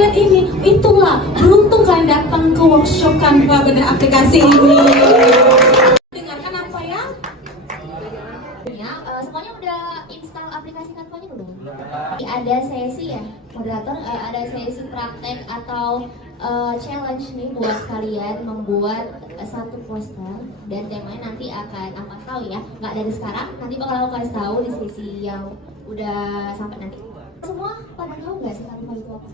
melihat ini, itulah beruntung kalian datang ke workshop Canva benar aplikasi ini. Dengarkan apa ya? Semuanya udah install aplikasi Canva-nya belum? Ada sesi ya, moderator, ada sesi praktek atau challenge nih buat kalian membuat satu poster dan temanya nanti akan apa tahu ya, nggak dari sekarang, nanti bakal aku kasih tahu di sesi yang udah sampai nanti. Semua pada tahu nggak sih Canva itu apa?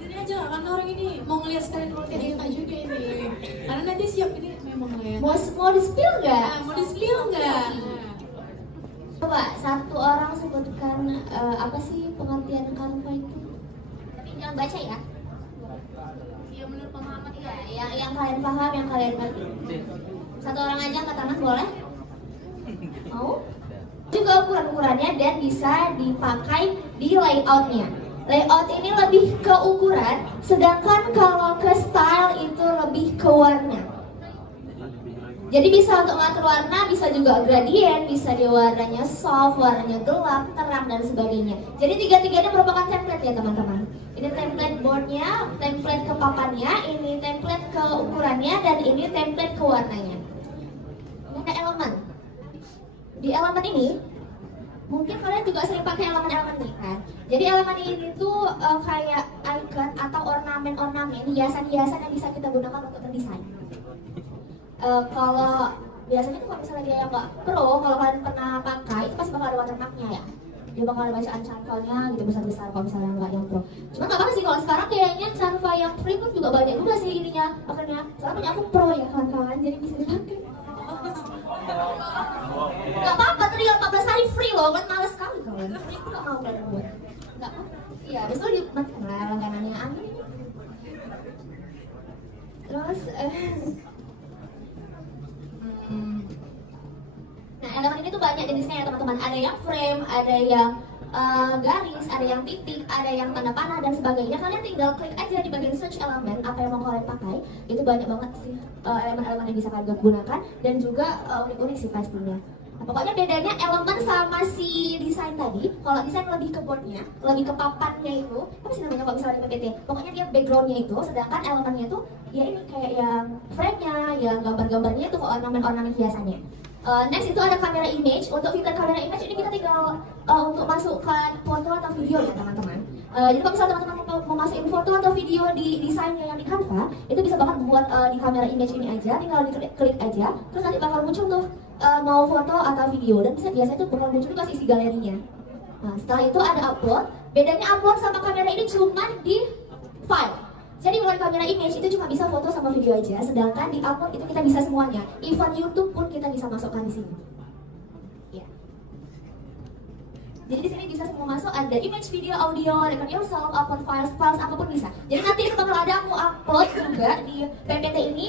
Ini aja karena orang ini mau ngeliat sekalian pakai data juga ini. Karena nanti siap ini memang ya. Mau di spill nggak? Mau di spill nggak? Coba satu orang sebutkan apa sih pengertian Canva itu? Tapi jangan baca ya. Ya menurut pemahaman Ya, yang kalian paham, yang kalian ngerti. Satu orang aja angkat tangan boleh? Mau? Juga ukuran-ukurannya dan bisa dipakai di layoutnya. Layout ini lebih ke ukuran, sedangkan kalau ke style itu lebih ke warna. Jadi bisa untuk ngatur warna, bisa juga gradient, bisa dia warnanya soft, warnanya gelap, terang, dan sebagainya. Jadi tiga-tiganya merupakan template ya teman-teman. Ini template boardnya, template ke papannya, ini template ke ukurannya, dan ini template ke warnanya. Ini ada elemen. Di elemen ini, mungkin kalian juga sering pakai elemen-elemen ini kan. Jadi elemen ini tuh kayak icon atau ornamen-ornamen, hiasan-hiasan yang bisa kita gunakan untuk mendesain. Kalau biasanya tuh kalau misalnya dia yang nggak pro, kalau kalian pernah pakai itu pasti bakal ada watermarknya ya. Dia bakal ada bacaan Canva-nya gitu besar-besar kalau misalnya nggak yang pro. Cuma nggak apa sih kalau sekarang kayaknya Canva yang free pun juga banyak juga sih ininya. Makanya soalnya punya aku pro ya kawan-kawan, jadi bisa dipakai. Nggak apa-apa, tadi 14 hari free loh, kan males sekali kawan. Free itu nggak mau kalian buat. Nggak apa. Iya, besok dimakan lah langganannya Amin. Terus nah, elemen ini tuh banyak jenisnya ya teman-teman. Ada yang frame, ada yang garis, ada yang titik, ada yang tanda panah dan sebagainya. Kalian tinggal klik aja di bagian search elemen apa yang mau kalian pakai. Itu banyak banget sih elemen-elemen yang bisa kalian gunakan dan juga unik-unik sih pastinya. Nah, pokoknya bedanya elemen sama si desain tadi. Kalau desain lebih ke boardnya, lebih ke papannya itu. Apa sih namanya kalau misalnya di PPT? Pokoknya dia backgroundnya itu, sedangkan elemennya itu ya ini kayak yang frame-nya, yang gambar-gambarnya itu ornamen-ornamen hiasannya. Next itu ada kamera image. Untuk fitur kamera image ini kita tinggal untuk masukkan foto atau video ya teman-teman. Jadi kalau misalnya teman-teman mau masukin foto atau video di desainnya yang di Canva, itu bisa banget buat di kamera image ini aja, tinggal diklik aja, terus nanti bakal muncul tuh mau foto atau video dan biasanya itu bakal muncul juga isi galerinya. Nah setelah itu ada upload. Bedanya upload sama kamera ini cuma di file. Jadi kalau di kamera image itu cuma bisa foto sama video aja, sedangkan di upload itu kita bisa semuanya. Even YouTube pun kita bisa masukkan di sini. Ya. Jadi di sini bisa semua masuk, ada image, video, audio, record yourself, upload files, apapun bisa. Jadi nanti itu bakal ada aku upload juga di PPT ini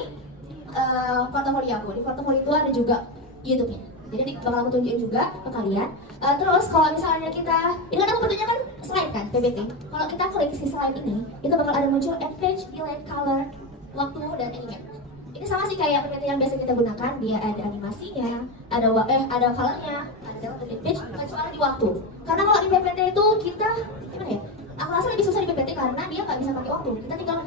portofolio aku. Di portofolio itu ada juga YouTube-nya. Jadi bakal aku tunjukin juga ke kalian. Terus kalau misalnya kita, ini kan aku bentuknya kan slide kan, PPT. Kalau kita klik si slide ini, itu bakal ada muncul add page, delete color, waktu dan animate. Ini sama sih kayak PPT yang biasa kita gunakan. Dia ada animasinya, ada colornya, ada edit page, kecuali di waktu. Karena kalau di PPT itu kita gimana ya? Aku rasa lebih susah di PPT karena dia nggak bisa pakai waktu. Kita tinggal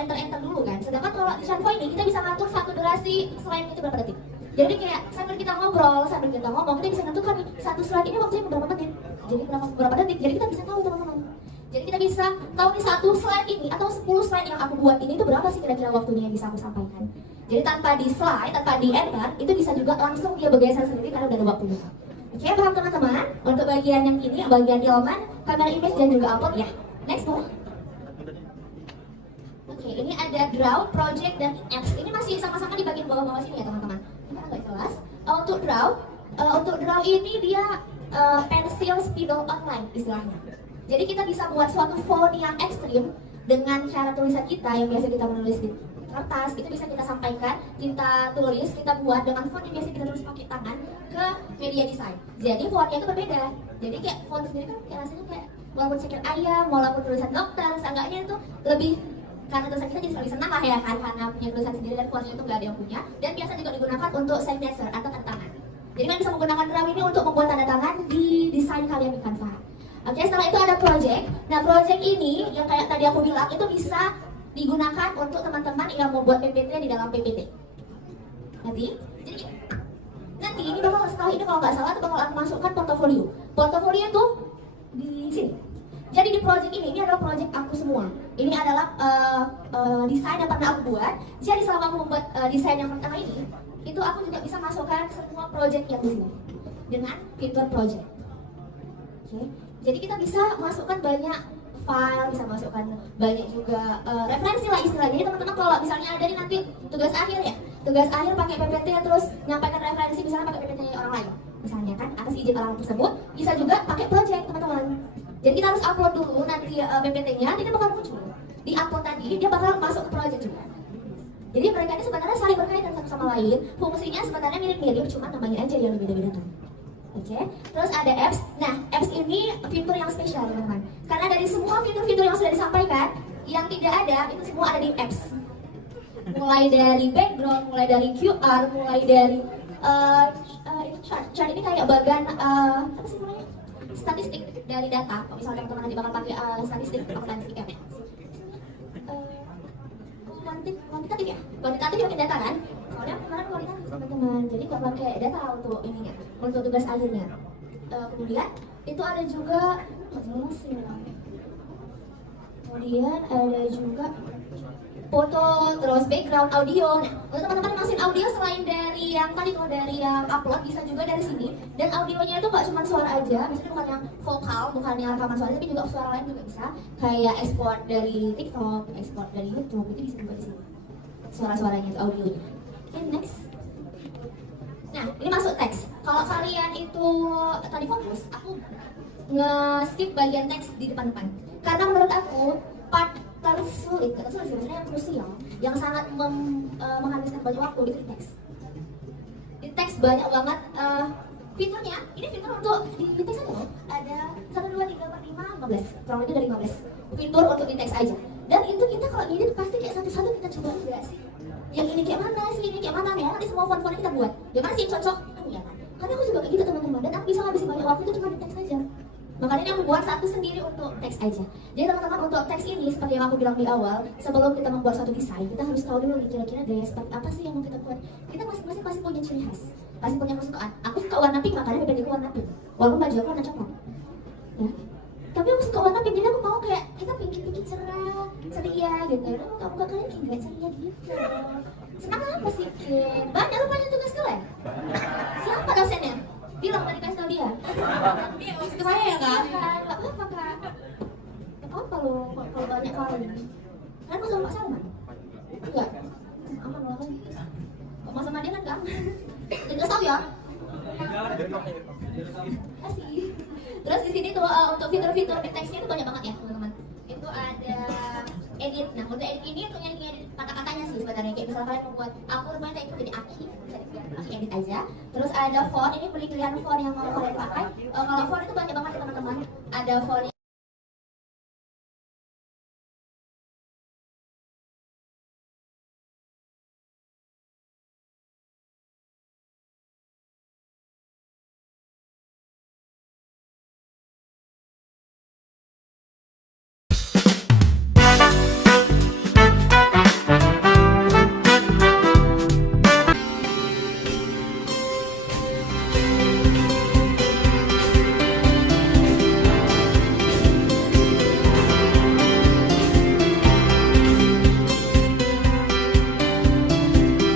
enter dulu kan. Sedangkan kalau di Canva ini kita bisa ngatur satu durasi slide itu berapa detik. Jadi kayak sambil kita ngobrol, sambil kita ngomong, kita bisa nentukan nih satu slide ini waktunya berapa menit, jadi berapa detik. Jadi kita bisa tahu teman-teman. Jadi kita bisa tahu nih satu slide ini atau 10 slide yang aku buat ini itu berapa sih kira-kira waktunya yang bisa aku sampaikan. Jadi tanpa di slide, tanpa di enter, itu bisa juga langsung dia bergeser sendiri karena udah ada waktunya. Oke, paham teman-teman? Untuk bagian yang ini, bagian elemen, kamera image dan juga upload ya. Next boleh. Oke, ini ada draw, project dan apps. Ini masih sama-sama di bagian bawah-bawah sini ya teman-teman. Ini agak jelas. Untuk draw ini dia pensil spidol online istilahnya. Jadi kita bisa buat suatu font yang ekstrim dengan cara tulisan kita yang biasa kita menulis di kertas. Itu bisa kita sampaikan, kita tulis, kita buat dengan font yang biasa kita tulis pakai tangan ke media desain. Jadi fontnya itu berbeda. Jadi kayak font sendiri kan kayak rasanya kayak walaupun ceker ayam, walaupun tulisan dokter, seenggaknya itu lebih karena tulisan kita jadi lebih senang lah ya kan, karena punya tulisan sendiri dan fontnya itu nggak ada yang punya. Dan biasa juga digunakan untuk signature atau tanda tangan. Jadi kalian bisa menggunakan draw ini untuk membuat tanda tangan di desain kalian di Canva. Oke, setelah itu ada project. Nah, project ini yang kayak tadi aku bilang itu bisa digunakan untuk teman-teman yang membuat PPT di dalam PPT. Nanti ini bakal setelah ini kalau nggak salah itu bakal aku masukkan portofolio. Portofolio itu di sini. Jadi di project ini adalah project aku semua. Ini adalah desain yang pernah aku buat. Jadi selama aku membuat desain yang pertama ini, itu aku juga bisa masukkan semua project yang di sini dengan fitur project. Oke. Jadi kita bisa masukkan banyak file, bisa masukkan banyak juga referensi lah istilahnya. Jadi teman-teman kalau misalnya ada nih nanti tugas akhir ya, tugas akhir pakai PPT terus nyampaikan referensi misalnya pakai PPT orang lain, misalnya kan atas izin orang tersebut, bisa juga pakai project teman-teman. Jadi kita harus upload dulu nanti PPT-nya, nanti dia bakal muncul. Di upload tadi dia bakal masuk ke project juga. Jadi mereka ini sebenarnya saling berkaitan satu sama lain, fungsinya sebenarnya mirip-mirip, cuma namanya aja yang beda-beda kan. Oke, terus ada apps. Nah, apps ini fitur yang spesial teman-teman. Karena dari semua fitur-fitur yang sudah disampaikan, yang tidak ada itu semua ada di apps. Mulai dari background, mulai dari QR, mulai dari chart ini kayak bagian apa sih namanya? Statistik dari data. Kalau misalnya teman-teman nanti bakal pakai statistik akuntansi app. Kuantitatif ya? Kuantitatif pakai data kan? Soalnya kemarin kualitatif teman-teman. Jadi nggak pakai data untuk ininya, untuk tugas akhirnya. Kemudian itu ada juga kemudian ada juga foto, terus background, audio. Nah, untuk teman-teman yang mesin audio selain dari yang tadi tuh dari yang upload bisa juga dari sini. Dan audionya itu nggak cuma suara aja, misalnya bukan yang vokal, bukan yang rekaman suara, tapi juga suara lain juga bisa. Kayak export dari TikTok, export dari YouTube, itu bisa juga di sini. Suara-suaranya itu audionya. Oke, next. Nah, ini masuk teks. Kalau kalian itu tadi fokus, aku nge-skip bagian teks di depan-depan. Karena menurut aku part tersulit sih maksudnya yang krusial, yang sangat menghabiskan banyak waktu itu di teks. Di teks banyak banget fiturnya. Ini fitur untuk di teks aja loh. Ada 1, 2, 3, 4, 5, 15. Kurang lebih dari 15 fitur untuk di teks aja. Dan itu kita kalau ngedit pasti kayak satu-satu kita coba enggak sih? Yang ini kayak mana sih? Ini kayak mana? Nanti semua font-font kita buat. Yang mana sih yang cocok? Kita punya kan? Karena aku juga kayak gitu teman-teman. Dan aku bisa ngabisin banyak waktu itu cuma di teks aja. Makanya aku buat satu sendiri untuk teks aja. Jadi teman-teman untuk teks ini seperti yang aku bilang di awal, sebelum kita membuat suatu desain, kita harus tahu dulu nih kira-kira gaya seperti apa sih yang mau kita buat. Kita masing-masing pasti punya ciri khas, pasti punya kesukaan. Aku suka warna pink, makanya PPT aku warna pink. Walaupun baju aku warna coklat. Ya. Tapi aku suka warna pink, jadi aku mau kayak kita pinky cerah, ceria gitu. Kamu kalian kayak gak ceria gitu. Senang apa sih Ken? Banyak rupanya tugas kalian. Siapa dosennya? Bilang tadi kasih tau dia. Ini ke saya ya kak? Gak apa-apa kak. Gak apa-apa loh kalau banyak kali. Kalian mau sama Pak Salman? Enggak? Aman loh. Kalau mau sama dia kan gak aman. Dan gak tau ya? Kasih. Terus di sini tuh untuk fitur-fitur di teksnya itu banyak banget ya teman-teman. Itu ada edit. Nah untuk edit ini untuk yang edit kata-katanya sih sebenarnya. Kayak misalnya kalian membuat aku rupanya kayak itu jadi Aki edit aja. Terus ada font, ini beli pilihan font yang mau kalian pakai. Kalau font itu banyak banget ya teman-teman. Ada font